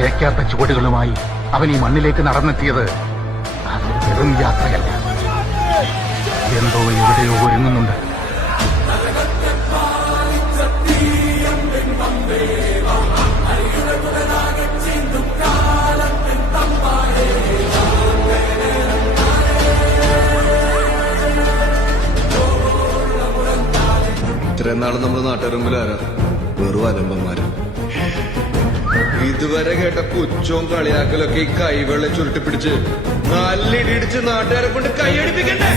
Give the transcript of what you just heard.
പിഴയ്ക്കാത്ത ചുവടുകളുമായി അവൻ ഈ മണ്ണിലേക്ക് നടന്നെത്തിയത് അതൊരു വെറും യാത്രയല്ല. എന്തോ എവിടെയോ ഒരുങ്ങുന്നുണ്ട്. ഇത്രയും നാളെ നമ്മുടെ നാട്ടുകാർ മുമ്പിൽ ആരാ? വെറും അലമ്പന്മാര്. ഇതുവരെ കേട്ട പുച്ഛവും കളിയാക്കലൊക്കെ ഈ കൈവെള്ളം ചുരുട്ടിപ്പിടിച്ച് നല്ല ഇടിയിടിച്ച് നാട്ടുകാരെ കൊണ്ട് കൈയടിപ്പിക്കണ്ടേ?